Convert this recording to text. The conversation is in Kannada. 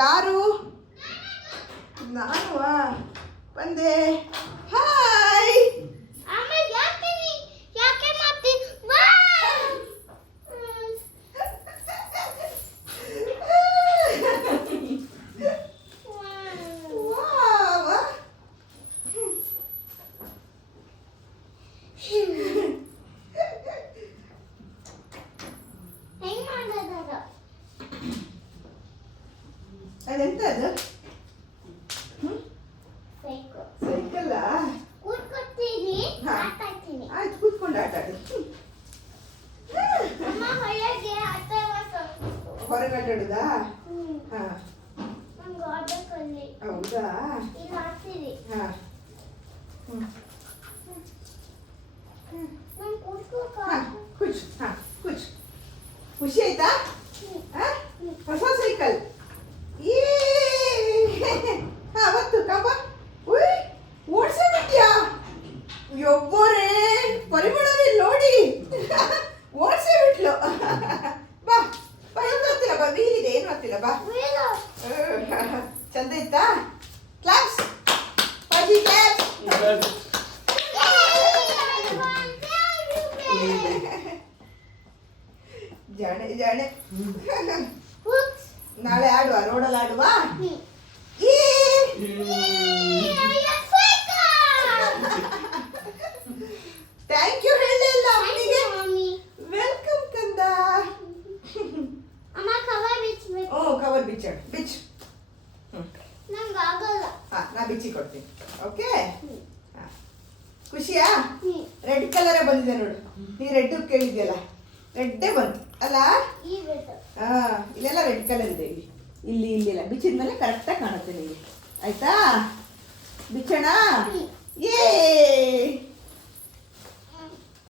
ಯಾರು? ನಾನು ಬಂದೆ. ಹಾಯ್. ಅದೆಂತ ಅದು? ಸೈಕಲ್ಲ? ಆಯ್ತು, ಕೂತ್ಕೊಂಡು ಆಟ ಆಡಿ. ಹೊರಗೆ ಆಟ ಆಡುದಾ? ಹಾ, ಹೌದಾ? ಹಾ, ಖುಷಿ ಆಯ್ತಾ? ಹೊಸ ಸೈಕಲ್. ಅವತ್ತು ಕಬ್ಬ ಓಡಿಸೇ ಬಿಟ್ಟಿಯಾ? ಒಬ್ಬರೇ ಪರಿಮಳವೇ ನೋಡಿ ಓಡಿಸೇ ಬಿಟ್ಲು. ಬಾ ಬಾ, ಏನು ಗೊತ್ತಿಲ್ಲ, ಬಾ, ವೀಲಿದೆ, ಏನು ಗೊತ್ತಿಲ್ಲ, ಬಾ. ಚಂದ ಇತ್ತಾ? ಕ್ಲಾಪ್ಸ್ ಪಾಜಿ, ಕ್ಲಾಪ್ಸ್. ಜಾಣೆ ಜಾಣೆ. ನಾಳೆ ಆಡುವ, ರೋಡಲ್ಲಿ ಆಡುವ. ಥ್ಯಾಂಕ್ ಯು ಹೇಳಿಲ್ಲ ಅವನಿಗೆ. ವೆಲ್ಕಮ್ ಕಂದ. ಕವರ್ ಬಿಚ್ಚಾಡು, ಬಿಚ್. ನಾ ಬಿಚ್ಚಿ ಕೊಡ್ತೀನಿ. ಓಕೆ, ಖುಷಿಯಾ? ರೆಡ್ ಕಲರೇ ಬಂದಿದೆ ನೋಡು. ನೀ ರೆಡ್ ಕೇಳಿದ್ಯಲ್ಲ, ರೆಡ್ಡೇ ಬಂತು ಅಲ್ಲ? ಇಲ್ಲೆಲ್ಲ ರೆಡ್ ಕಲರ್ ಇದೆ. ಇಲ್ಲಿ ಇಲ್ಲಿಲ್ಲ, ಬಿಚ್ಚಿದ್ಮೇಲೆ ಕರೆಕ್ಟಾಗಿ ಕಾಣುತ್ತೆ ನಿಮಗೆ. ಆಯ್ತಾ? ಬಿಚ್ಚೋಣ.